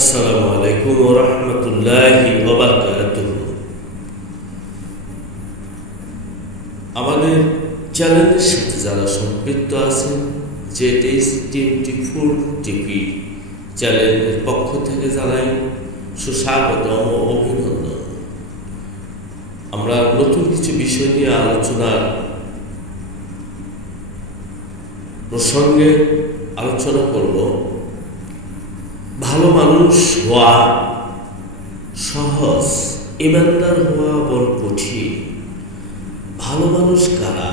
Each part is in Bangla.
আসসালামু আলাইকুম ওয়া রাহমাতুল্লাহি ওয়া বারাকাতুহু। আমাদের চ্যানেলের সাথে যারা সম্পৃক্ত আছেন, জেটিস 24 টিভি চ্যানেলের পক্ষ থেকে জানাই সুস্বাগতম ও অভিনন্দন। আমরা নতুন কিছু বিষয় নিয়ে আলোচনার প্রসঙ্গে আলোচনা করব। ভালো মানুষ হওয়া সহজ, ইমানদার হওয়া বড় কঠিন। ভালো মানুষ কারা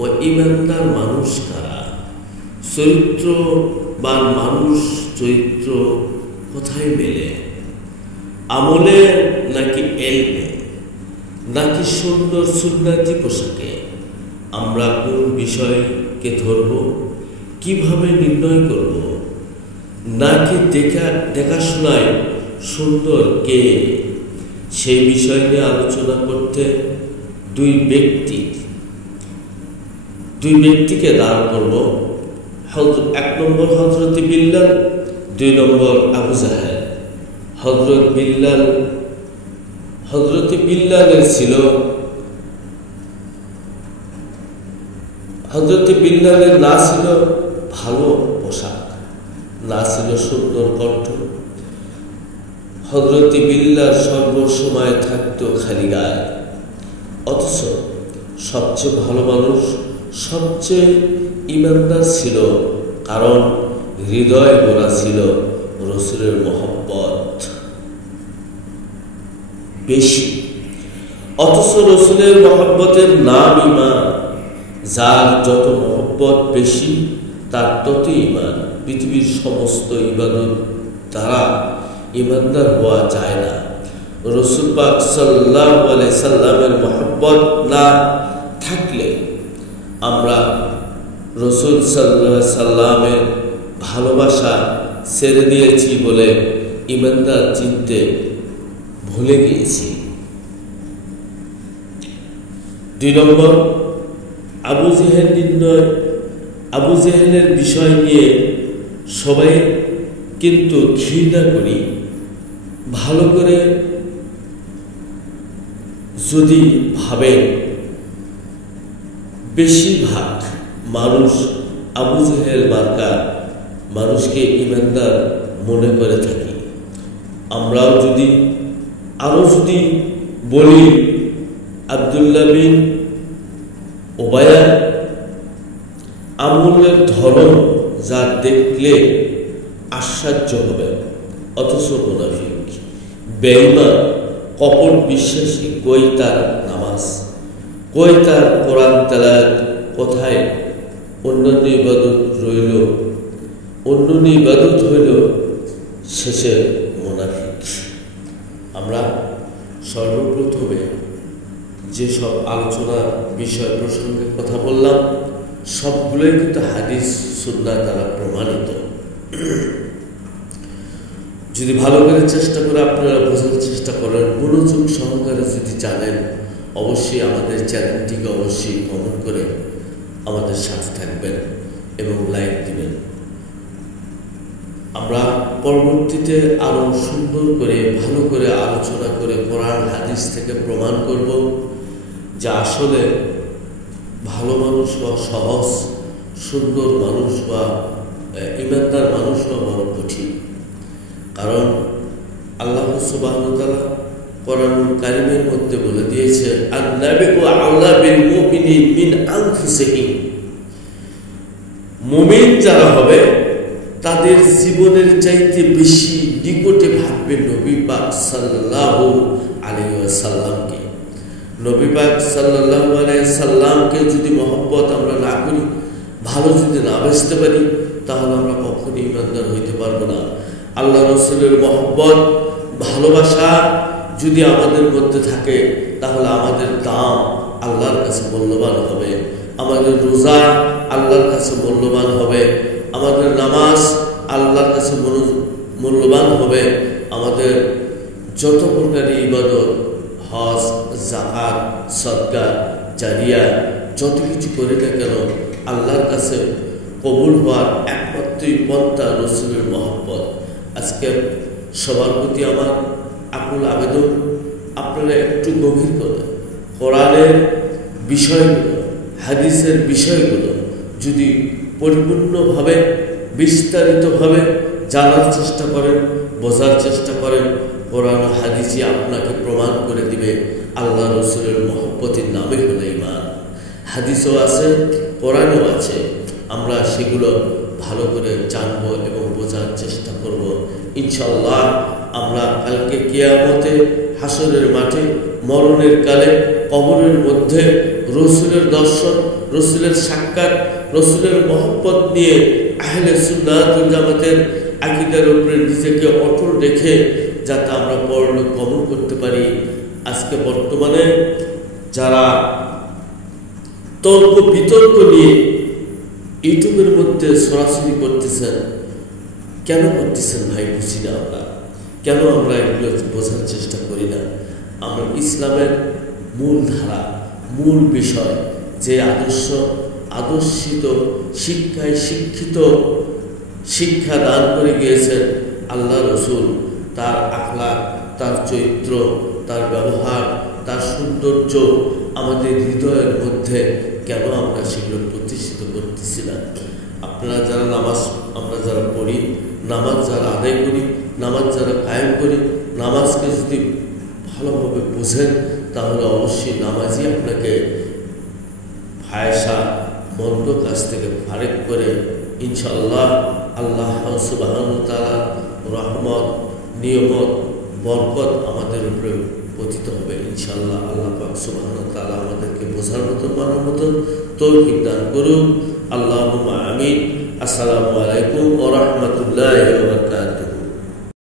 ও ইমানদার মানুষ কারা? চরিত্রবান মানুষ চরিত্র কোথায় মেলে? আমলে নাকি এলমে, নাকি সুন্দর সুন্নতি পোশাকে? আমরা কোন বিষয়কে ধরব? কিভাবে নির্ণয় করব? নাকি দেখাশোনায় সুন্দর কে? সেই বিষয় নিয়ে আলোচনা করতে দুই ব্যক্তিকে দাঁড় করব। এক নম্বর হযরত বিল্লাল, দুই নম্বর আবু জাহেল। হযরত বিল্লালের ছিল না ছিল ভালো পোশাক, না ছিল সুন্দর কণ্ঠ। হযরত বিল্লাল সর্বসময় থাকতো খালি গায়ে, অথচ সবচেয়ে ভালো মানুষ, সবচেয়ে ইমানদার ছিল, কারণ হৃদয় ভরা ছিল রাসূলের মহব্বত বেশি। অথচ রাসূলের মহব্বতের নাম ঈমান। যার যত মহব্বত বেশি তার তত ঈমান। পৃথিবীর সমস্ত ইবাদত দ্বারা ইমানদার হওয়া যায় না। রাসূল পাক সাল্লাল্লাহু আলাইহি সাল্লামের মহব্বত না থাকলে আমরা রাসূল সাল্লাল্লাহু আলাইহি সাল্লামের ভালোবাসা ছেড়ে দিয়েছি বলে ইমানদার চিনতে ভুলে গিয়েছি। দুই নম্বর, আবু জেহেলের বিষয় নিয়ে সবাই কিন্তু ঘৃণা করি। ভালো করে যদি ভাবেন, বেশিরভাগ মানুষ আবু জেহেল মার্কা মানুষকে ইমানদার মনে করে থাকি। আমরাও যদি বলি, আব্দুল্লাহ বিন উবাইয়া আমলের ধরন যা দেখলে আশ্চর্য হবে, অথচ মুনাফিক, বেঈমান, কপট বিশ্বাসী। কই তার নামাজ, কই তার কোরআন তেলাওয়াত, কোথায় অন্যান্য ইবাদত হইল শেষে মুনাফিক। আমরা সর্বপ্রথমে যেসব আলোচনা বিষয় প্রসঙ্গে কথা বললাম, সবগুলোই কিন্তু হাদিস সুন্নাহ দ্বারা প্রমাণিত। যদি ভালো করে চেষ্টা করে আপনারা বোঝার চেষ্টা করেন, মনোযোগ সহকারে যদি জানেন, অবশ্যই আমাদের চ্যানেলটিকে অবশ্যই কমেন্ট করে আমাদের সাথে থাকবেন এবং লাইক দিবেন। আমরা পরবর্তীতে আরো সুন্দর করে ভালো করে আলোচনা করে কোরআন হাদিস থেকে প্রমাণ করব যে আসলে ভালো মানুষ বা সহজ সুন্দর মানুষ বা ইমানদার মানুষ হওয়া বড় কঠিন। কারণ আল্লাহ সুবহানাহু ওয়া তাআলা কোরআনুল কারীমের মধ্যে বলে দিয়েছে, আন-নাবিয়্যু আওলা বিল মুমিনিন মিন আনফুসিহিম। মুমিন যারা হবে তাদের জীবনের চাইতে বেশি নিকটে ভাববে নবী পাক সাল্লাল্লাহু আলাইহি ওয়াসাল্লামকে। নবী পাক সাল্লাল্লাহু আলাইহি সাল্লামকে যদি মহব্বত আমরা না করি, ভালো যদি না বাসতে পারি, তাহলে আমরা কখনোই ইমানদার হইতে পারবো না। আল্লাহ রাসূলের মহব্বত ভালোবাসা যদি আমাদের মধ্যে থাকে, তাহলে আমাদের দাম আল্লাহর কাছে মূল্যবান হবে, আমাদের রোজা আল্লাহর কাছে মূল্যবান হবে, আমাদের নামাজ আল্লাহর কাছে মূল্যবান হবে, আমাদের যত প্রকারের ইবাদত, হজ, যাকাত, সদকা জারিয়া যত কিছু করে না কেন, আল্লাহর কাছে কবুল হওয়ার একমাত্রই পন্থা রাসূলের মহব্বত। আজকে সবার প্রতি আমার আকুল আবেদন, আপনারা একটু গভীর করে কোরআনের বিষয়গুলো, হাদিসের বিষয়গুলো যদি পরিপূর্ণভাবে বিস্তারিতভাবে জানার চেষ্টা করেন, বোঝার চেষ্টা করেন, কোরআন ও হাদিসই আপনাকে প্রমাণ করে দিবে আল্লাহ রসুলের মহব্বতের নামে হলো ঈমান। হাদিসও আছে, কোরআনও আছে, আমরা সেগুলো ভালো করে জানব এবং বোঝার চেষ্টা করব। ইনশাআল্লাহ আমরা কালকে কিয়ামতে, হাসরের মাঠে, মরণের কালে, কবরের মধ্যে রসুলের দর্শন, রসুলের সাক্ষাৎ, রসুলের মহব্বত নিয়ে আহলে সুন্নাত ওয়াল জামাতের আকীদার উপরে নিজেকে অটল রেখে যাতে আমরা পরলোক গমন করতে পারি। আজকে বর্তমানে যারা তর্ক বিতর্ক নিয়ে ইউটিউবের মধ্যে সরাসরি করতেছেন, কেন করতেছেন ভাই বুঝি না আমরা, কেন আমরা এগুলো বোঝার চেষ্টা করি না? আমরা ইসলামের মূল ধারা, মূল বিষয়, যে আদর্শিত শিক্ষায় শিক্ষিত শিক্ষা দান করে গিয়েছেন আল্লাহ রসুল, তার আখলাক, তার চরিত্র, তার ব্যবহার, তার সৌন্দর্য আমাদের হৃদয়ের মধ্যে কেন আমরা সেগুলো প্রতিষ্ঠিত করতেছি না? আপনারা যারা নামাজ, আমরা যারা পড়ি, নামাজ যারা আদায় করি, নামাজ যারা কায়েম করি, নামাজকে যদি ভালোভাবে বোঝেন তাহলে অবশ্যই নামাজই আপনাকে ফায়সা মন্দ কাজ থেকে ফারেক করে ইনশাআল্লাহ আল্লাহ সুবহানাহু ওয়া তাআলা রহমত, নিয়ামত, বরকত আমাদের উপরে পতিত হবে ইনশাআল্লাহ। আল্লাহ পাক সুবহানাহু ওয়া তাআলা আমাদেরকে বোঝার মতো, মানার মতো তৌফিক দান করুন। আল্লাহুম্মা আমিন। আসসালামু আলাইকুম ওয়া রাহমাতুল্লাহি